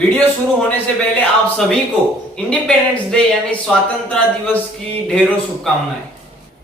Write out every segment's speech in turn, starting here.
Video शुरू होने से पहले आप सभी को इंडिपेंडेंस डे यानी स्वतंत्रता दिवस की ढेरों शुभकामनाएं।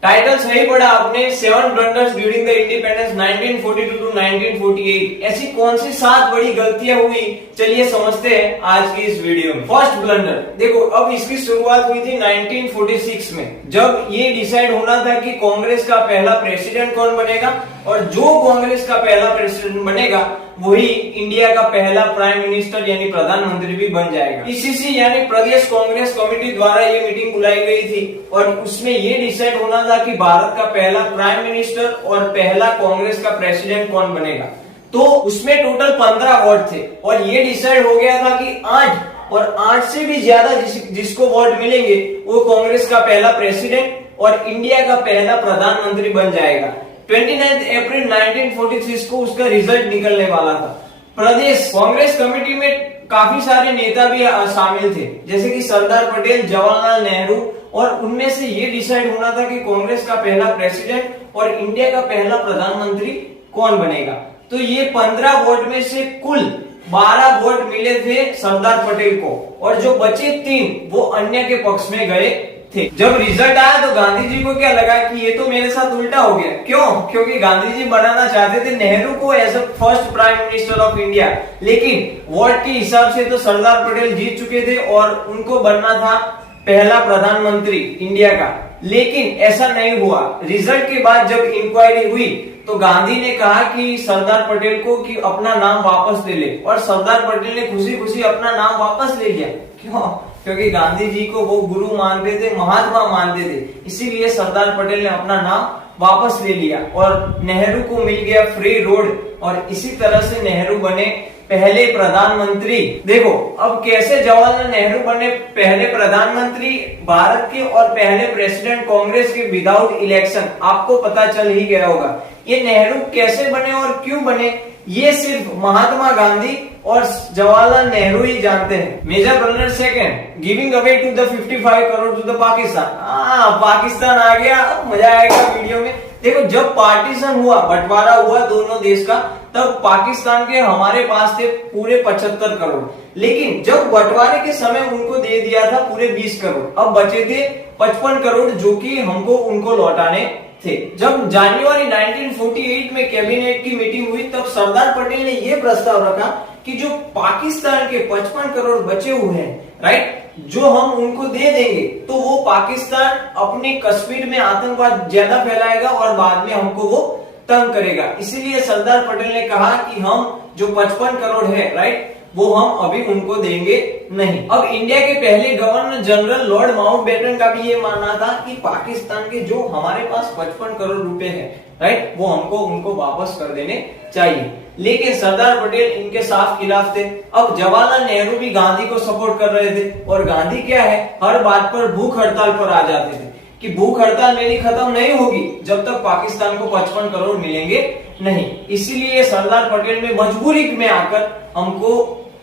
टाइटल सही पढ़ा आपने, 7 blunders during the independence 1942 to 1948। ऐसी कौन सी 7 बड़ी गलतियां हुई, चलिए समझते हैं आज की इस वीडियो में। फर्स्ट ब्लंडर देखो, अब इसकी शुरुआत हुई थी 1946 में, जब ये डिसाइड होना था कि कांग्रेस का पहला प्रेसिडेंट कौन बनेगा, और जो कांग्रेस का पहला प्रेसिडेंट बनेगा वही इंडिया का पहला प्राइम मिनिस्टर यानी प्रधानमंत्री भी बन जाएगा। पीसीसी यानी प्रदेश कांग्रेस कमेटी द्वारा ये मीटिंग बुलाई गई थी और उसमें ये डिसाइड होना था कि भारत का पहला प्राइम मिनिस्टर और पहला कांग्रेस का प्रेसिडेंट कौन बनेगा। तो उसमें टोटल 15 वोट थे और ये डिसाइड हो गया था कि 8 और 8 से भी ज्यादा जिसको वोट मिलेंगे वो कांग्रेस का पहला प्रेसिडेंट और इंडिया का पहला प्रधानमंत्री बन जाएगा। 29 अप्रैल 1946 को उसका रिजल्ट निकलने वाला था। प्रदेश कांग्रेस कमेटी में काफी सारे नेता भी शामिल थे, जैसे कि सरदार पटेल, जवाहरलाल नेहरू, और उनमें से ये डिसाइड होना था कि कांग्रेस का पहला प्रेसिडेंट और इंडिया का पहला प्रधानमंत्री कौन बनेगा। तो ये 15 वोट में से कुल 12 वोट मिले थे सरदार पटेल को और जो बचे 3 वो अन्य के पक्ष में गए थे। जब रिजल्ट आया तो गांधी जी को क्या लगा कि ये तो मेरे साथ उल्टा हो गया। क्यों? क्योंकि गांधी जी बनाना चाहते थे नेहरू को as a first prime minister of India, लेकिन वोट के हिसाब से तो सरदार पटेल जीत चुके थे और उनको बनना था पहला प्रधानमंत्री इंडिया का। लेकिन ऐसा नहीं हुआ। रिजल्ट के बाद जब इंक्वायरी हुई तो गांधी ने कहा कि सरदार पटेल को कि अपना नाम वापस ले ले, और सरदार पटेल ने खुशी खुशी अपना नाम वापस ले लिया। क्यों? क्योंकि गांधी जी को वो गुरु मानते थे, महात्मा मानते थे, इसीलिए सरदार पटेल ने अपना नाम वापस ले लिया और नेहरू को मिल गया फ्री रोड और इसी तरह से नेहरू बने पहले प्रधानमंत्री। देखो अब कैसे जवाहरलाल नेहरू बने पहले प्रधानमंत्री भारत के और पहले प्रेसिडेंट कांग्रेस के विदाउट इलेक्शन, आपको पता चल ही गया होगा। ये नेहरू कैसे बने और क्यों बने, ये सिर्फ महात्मा गांधी और जवाहरलाल नेहरू ही जानते हैं। Major blunder second, giving away to the 55 crore to the Pakistan. Pakistan आ गया, अब मजा आएगा वीडियो में। देखो जब पार्टीशन हुआ, बंटवारा हुआ दोनों देश का, तब पाकिस्तान के हमारे पास थे पूरे 75 करोड़, लेकिन जब बंटवारे के समय उनको दे दिया था पूरे 20 करोड़। अब बचे थे 55 करोड़ जो कि हमको उनको लौटाने थे। जब जनवरी 1948 में कैबिनेट की मीटिंग हुई तब सरदार पटेल ने यह प्रस्ताव रखा कि जो पाकिस्तान के 55 करोड़ बचे हुए हैं, राइट, जो हम उनको दे देंगे तो वो पाकिस्तान अपने कश्मीर में आतंकवाद ज्यादा फैलाएगा और बाद में हमको वो तंग करेगा। इसीलिए सरदार पटेल ने कहा कि हम जो 55 करोड़ है, राइट, वो हम अभी उनको देंगे नहीं। अब इंडिया के पहले गवर्नर जनरल लॉर्ड माउंटबेटन का भी ये मानना था कि पाकिस्तान के जो हमारे पास 55 करोड़ रुपए हैं, राइट, वो हमको उनको वापस कर देने चाहिए। लेकिन सरदार पटेल इनके साफ खिलाफ थे। अब जवाहरलाल नेहरू भी गांधी को सपोर्ट कर रहे थे और गांधी क्या है, हर बात पर भूख हड़ताल पर आ जाते थे कि भूख हड़ताल मेरी खत्म नहीं होगी जब तक पाकिस्तान को 55 करोड़ मिलेंगे नहीं। इसीलिए सरदार पटेल में मजबूरी में आकर हमको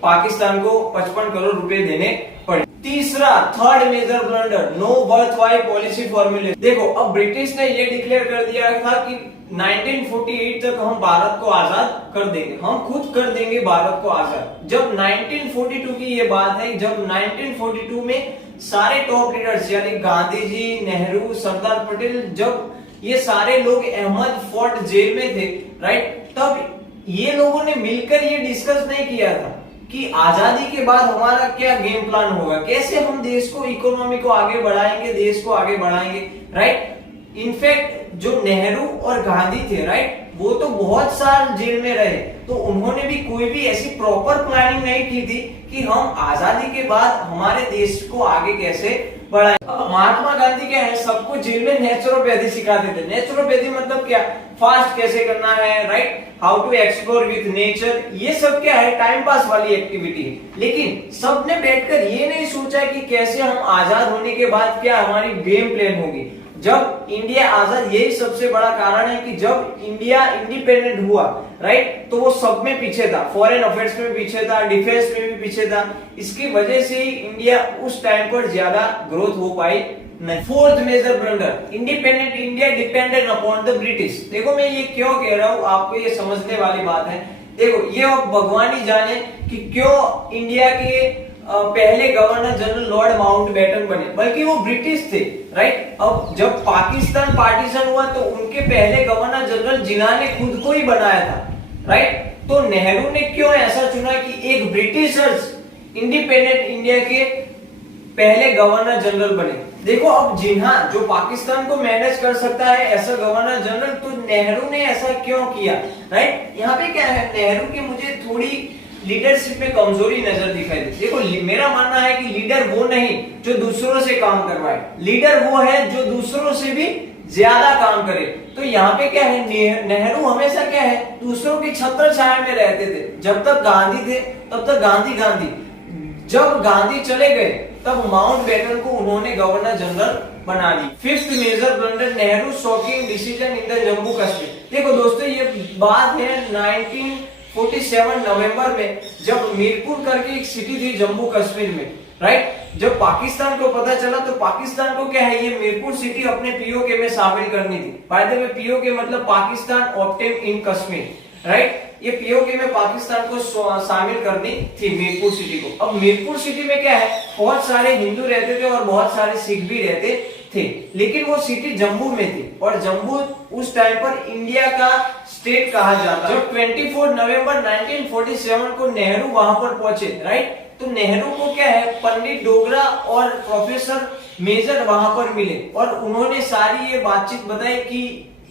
पाकिस्तान को 55 करोड़ रुपए देने पड़े। तीसरा, third major blunder, no birth why policy फॉर्मूले। देखो अब ब्रिटिश ने ये डिक्लेयर कर दिया था कि 1948 तक हम भारत को आजाद कर देंगे, हम खुद कर देंगे भारत को आजाद। जब 1942 की ये बात है, जब 1942 में सारे टॉप लीडर्स यानी गांधी जी, नेहरू, सरदार पटेल, जब ये सारे लोग अहमद फोर्ट जेल में थे, राइट, तब ये लोगों ने मिलकर ये डिस्कस नहीं किया था कि आजादी के बाद हमारा क्या गेम प्लान होगा, कैसे हम देश को, इकोनॉमी को आगे बढ़ाएंगे, देश को आगे बढ़ाएंगे, राइट। इनफैक्ट जो नेहरू और गांधी थे, राइट, वो तो बहुत साल जेल में रहे, तो उन्होंने भी कोई भी ऐसी प्रॉपर प्लानिंग नहीं की थी कि हम आजादी के बाद हमारे देश को आगे कैसे बढ़ाएं। महात्मा गांधी क्या है, सबको जेल में नेचुरोपैथी सिखाते थे। नेचुरोपैथी मतलब क्या, फास्ट कैसे करना है, right, how to explore with nature, ये सब क्या है, टाइम पास वाली एक्टिविटी है। लेकिन सबने बैठकर ये नहीं सोचा कि कैसे हम आजाद होने के बाद क्या हमारी गेम प्लान होगी। जब इंडिया आजाद, यही सबसे बड़ा कारण है कि जब इंडिया इंडिपेंडेंट हुआ, राइट, तो वो सब में पीछे था, फॉरेन अफेयर्स में भी पीछे था, डिफेंस में भी पीछे था। इसकी वजह से ही इंडिया उस टाइम पर ज्यादा ग्रोथ हो पाई नहीं। Fourth major blunder, independent India dependent upon the British. देखो मैं ये क्यों कह रहा हूँ, आपको ये समझने वाली बात है देखो ये अब भगवान ही जाने कि क्यों इंडिया के पहले गवर्नर जनरल लॉर्ड माउंटबेटन बने, बल्कि वो ब्रिटिश थे, राइट। अब जब पाकिस्तान पार्टीशन हुआ तो उनके पहले गवर्नर जनरल जिन्ना ने खुद को ही बनाया था, राइट। तो नेहरू ने क्यों ऐसा चुना कि एक ब्रिटिशर्स इंडिपेंडेंट इंडिया के पहले गवर्नर जनरल बने। देखो अब जिन्ना जो पाकिस्तान को मैनेज कर सकता है ऐसा गवर्नर जनरल, तो नेहरू ने ऐसा क्यों किया, राइट। यहाँ पे क्या है, नेहरू की मुझे थोड़ी लीडरशिप में कमजोरी नजर दिखाई दी। देखो मेरा मानना है कि लीडर वो नहीं जो दूसरों से काम करवाए, लीडर वो है जो दूसरों से भी ज्यादा काम करे। तो यहाँ पे क्या है, नेहरू हमेशा क्या है, दूसरों की छत्र छाया में रहते थे। जब तक गांधी थे तब तक गांधी गांधी, जब गांधी चले गए तब माउंटबेटन को उन्होंने गवर्नर जनरल बना दी। Fifth major blunder, Nehru shocking decision in the Jammu Kashmir. देखो दोस्तों ये बात है 1947 नवंबर में, जब मीरपुर करके एक सिटी थी जम्मू कश्मीर में, राइट। जब पाकिस्तान को पता चला तो पाकिस्तान को क्या है, ये मीरपुर सिटी अपने पीओके में शामिल करनी थी। बाय द वे पीओके मतलब पाकिस्तान ऑब्टेन इन कश्मीर, राइट। ये पीओके में पाकिस्तान को शामिल करनी थी मीरपुर सिटी को। अब मीरपुर सिटी में क्या है, बहुत सारे हिंदू रहते थे और बहुत सारे सिख भी रहते थे, लेकिन वो सिटी जम्मू में थी और जम्मू उस टाइम पर इंडिया का स्टेट कहा जाता। जब 24 नवंबर 1947 को नेहरू वहां पर पहुंचे, राइट, तो नेहरू को क्या है, पंडित डोगरा और प्रोफेसर मेजर वहां पर मिले और उन्होंने सारी ये बातचीत बताई कि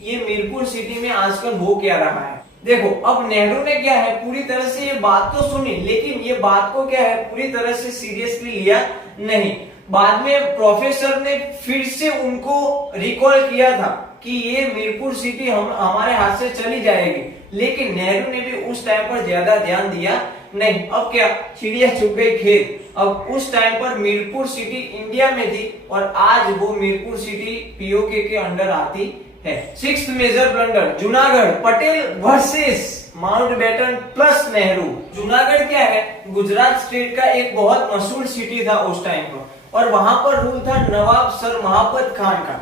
ये मीरपुर सिटी में आजकल हो क्या रहा है। देखो अब नेहरू ने क्या है, पूरी तरह से ये बात तो सुनी, लेकिन ये बात को क्या है, पूरी तरह से सीरियसली लिया नहीं। बाद में प्रोफेसर ने फिर से उनको रिकॉल किया था कि ये मीरपुर सिटी हमारे हाथ से चली जाएगी, लेकिन नेहरू ने भी उस टाइम पर ज्यादा ध्यान दिया नहीं। अब क्या, चिड़िया चुग गई खेत। अब उस टाइम पर मीरपुर सिटी इंडिया में थी और आज वो मीरपुर सिटी पीओके के अंडर आती है। Sixth major blunder, Junagadh, Patel versus Mountbatten plus Nehru. Junagadh क्या है, गुजरात स्टेट का एक बहुत मशहूर सिटी था उस टाइम पर, और वहां पर रूल था नवाब सर महाबत खान का।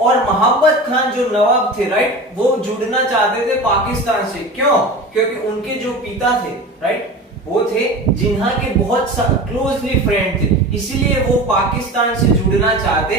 और महाबत खान जो नवाब थे, राइट, वो जुड़ना चाहते थे पाकिस्तान से। क्यों? क्योंकि उनके जो पिता थे, राइट, वो थे जिन्ना के बहुत क्लोजली फ्रेंड थे, इसीलिए वो पाकिस्तान से जुड़ना चाहते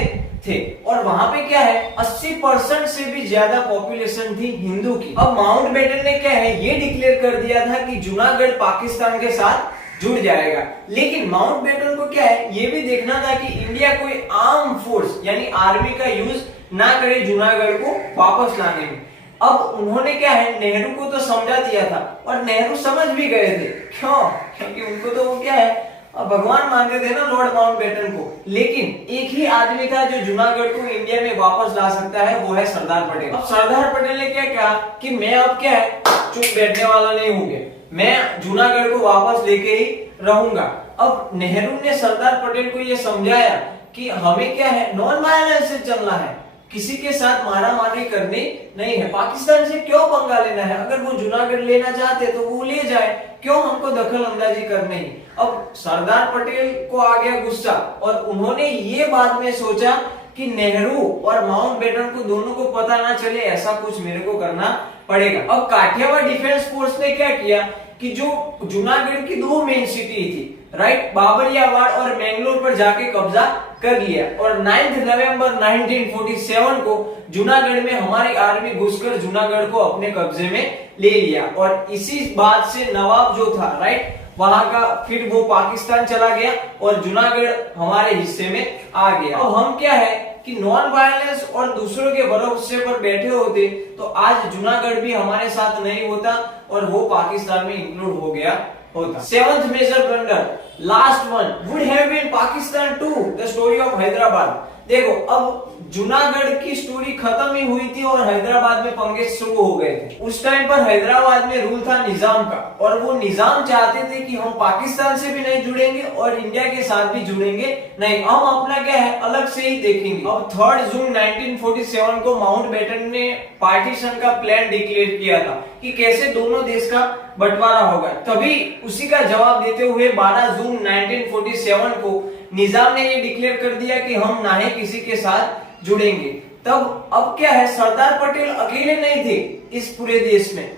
थे। और वहां पे क्या है, 80% से भी ज्यादा पॉपुलेशन थी हिंदू की। अब माउंटबेटन ने क्या है, ये डिक्लेयर कर दिया था कि जूनागढ़ पाकिस्तान के साथ जुड़ जाएगा, लेकिन माउंटबेटन को क्या है, ये भी देखना था कि इंडिया कोई आर्म फोर्स यानी आर्मी का यूज ना करे जूनागढ़ को वापस लाने में। अब उन्होंने क्या है, नेहरू को तो समझा दिया था और नेहरू समझ भी गए थे। क्यों? क्योंकि उनको तो वो क्या है, भगवान मानते थे ना लॉर्ड माउंटबेटन को। लेकिन एक ही आदमी था जो जूनागढ़ को इंडिया में वापस ला सकता है, वो है सरदार पटेल। अब सरदार पटेल ने क्या कहा कि मैं अब क्या है, चुप बैठने वाला नहीं हूँ, मैं जूनागढ़ को वापस लेके ही रहूंगा। अब नेहरू ने सरदार पटेल को यह समझाया कि हमें क्या है, नॉन वायलेंस से चलना है, किसी के साथ मारा मारी करनी नहीं है, पाकिस्तान से क्यों पंगा लेना है, अगर वो जूनागढ़ लेना चाहते तो वो ले जाए, क्यों हमको दखल अंदाजी करनी है। अब सरदार पटेल को आ गया गुस्सा और उन्होंने ये बाद में सोचा कि नेहरू और माउंटबेटन को दोनों को पता ना चले, ऐसा कुछ मेरे को करना पड़ेगा। अब काठियावाड़ डिफेंस फोर्स ने क्या किया कि जो जूनागढ़ की दो मेन सिटी थी, राइट, बाबरियावाड़ और मैंगलोर पर जाके कब्जा कर लिया और 9 नवंबर 1947 को जूनागढ़ में हमारी आर्मी घुसकर जूनागढ़ को अपने कब्जे में ले लिया। और इसी बात से नवाब जो था, राइट, वहां का फिर वो पाकिस्तान चला गया और जूनागढ़ हमारे हिस्से में आ गया। अब हम क्या है कि नॉन वायलेंस और दूसरों के भरोसे पर बैठे होते तो आज जूनागढ़ भी हमारे साथ नहीं होता और वो पाकिस्तान में इंक्लूड हो गया होता। Seventh major blunder, last one, would have been Pakistan to the story of Hyderabad. देखो अब जूनागढ़ की स्टोरी खत्म ही हुई थी और हैदराबाद में पंगे शुरू हो गए थे। उस टाइम पर हैदराबाद में रूल था निजाम का और वो निजाम चाहते थे कि हम पाकिस्तान से भी नहीं जुड़ेंगे और इंडिया के साथ भी जुड़ेंगे नहीं, हम अपना क्या है अलग से ही देखेंगे। अब 3 जून 1947 को माउंटबेटन ने पार्टीशन का प्लान डिक्लेयर किया था कि कैसे दोनों देश का बंटवारा होगा। तभी उसी का जवाब देते हुए 12 जून 1947 को निजाम ने ये डिक्लेयर कर दिया कि हम ना ही किसी के साथ जुड़ेंगे। तब अब क्या है, सरदार पटेल अकेले नहीं थे इस पूरे देश में,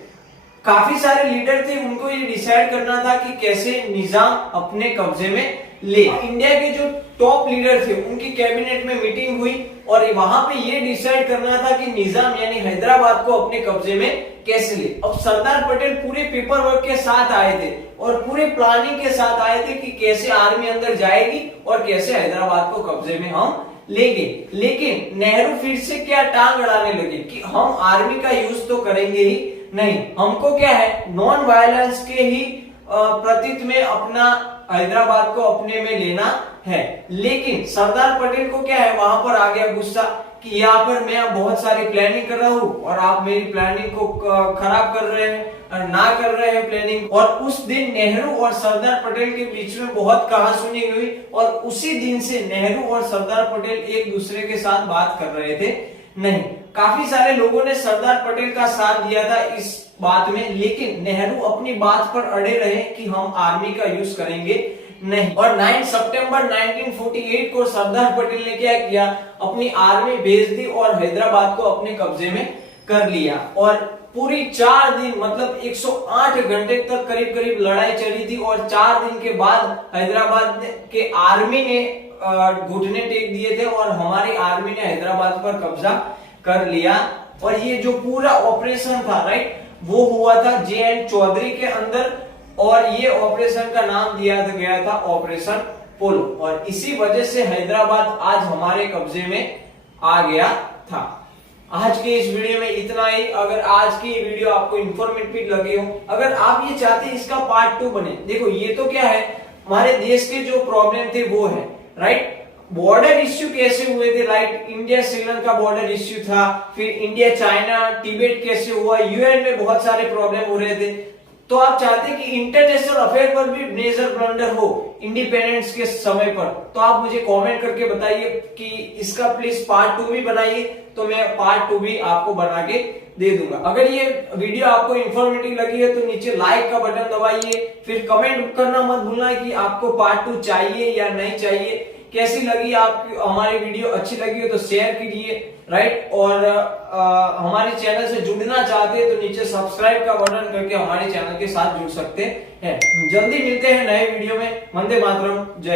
काफी सारे लीडर थे, उनको ये डिसाइड करना था कि कैसे निजाम अपने कब्जे में ले। इंडिया के जो टॉप लीडर थे उनकी कैबिनेट में मीटिंग हुई और वहां पे ये डिसाइड करना था कि निजाम यानी हैदराबाद को अपने कब्जे में कैसे ले। अब सरदार पटेल पूरे पेपर वर्क के साथ आए थे और पूरे प्लानिंग के साथ आए थे कि कैसे आर्मी अंदर जाएगी और कैसे हैदराबाद को कब्जे में हम लेंगे। लेकिन नेहरू फिर से क्या टांग अड़ाने लगे कि हम आर्मी का यूज तो करेंगे ही नहीं, हमको क्या है नॉन वायलेंस के ही प्रतीत में अपना हैदराबाद को अपने में लेना है। लेकिन सरदार पटेल को क्या है वहां पर आ गया गुस्सा कि यहाँ पर मैं बहुत सारी प्लानिंग कर रहा हूँ और आप मेरी प्लानिंग को खराब कर रहे हैं और ना कर रहे हैं प्लानिंग। और उस दिन नेहरू और सरदार पटेल के बीच में बहुत कहासुनी हुई और उसी दिन से नेहरू और सरदार पटेल एक दूसरे के साथ बात कर रहे थे नहीं। काफी सारे लोगों ने सरदार पटेल का साथ दिया था इस बात में, लेकिन नेहरू अपनी बात पर अड़े रहे कि हम आर्मी का यूज करेंगे नहीं। और 9 सितंबर 1948 को सरदार पटेल ने क्या किया, अपनी आर्मी भेज दी और हैदराबाद को अपने कब्जे में कर लिया। और पूरी 4 दिन मतलब 108 घंटे तक करीब करीब लड़ाई चली थी और 4 दिन के बाद हैदराबाद के आर्मी ने घुटने टेक दिए थे और हमारी आर्मी ने हैदराबाद पर कब्जा कर लिया। और ये जो पूरा ऑपरेशन था राइट, वो हुआ था JN चौधरी के अंदर और ये ऑपरेशन का नाम दिया गया था ऑपरेशन पोलो। और इसी वजह से हैदराबाद आज हमारे कब्जे में आ गया था। आज के इस वीडियो में इतना ही। अगर आज की वीडियो आपको इंफॉर्मेटिव लगे हो, अगर आप ये चाहते हैं इसका पार्ट 2 बने, देखो ये तो क्या है हमारे देश के जो प्रॉब्लम थे वो है राइट। बॉर्डर इश्यू कैसे हुए थे right, India Sri Lanka border issue था, फिर इंडिया चाइना तिब्बत कैसे हुआ, UN में बहुत सारे प्रॉब्लम हो रहे थे। तो आप चाहते हैं कि इंटरनेशनल अफेयर पर भी मेजर ब्लंडर हो इंडिपेंडेंस के समय पर, तो आप मुझे कमेंट करके बताइए कि इसका प्लीज पार्ट 2 भी बनाइए, तो मैं पार्ट 2 भी आपको बना के दे दूंगा। अगर ये वीडियो आपको इंफॉर्मेटिव लगी है तो नीचे लाइक का बटन दबाइए, फिर कमेंट करना मत भूलना कि आपको पार्ट 2 चाहिए या नहीं चाहिए। कैसी लगी आपकी हमारी वीडियो, अच्छी लगी हो तो शेयर कीजिए राइट। और हमारे चैनल से जुड़ना चाहते हैं तो नीचे सब्सक्राइब का बटन करके हमारे चैनल के साथ जुड़ सकते हैं। जल्दी मिलते हैं नए वीडियो में। वंदे मातरम, जय।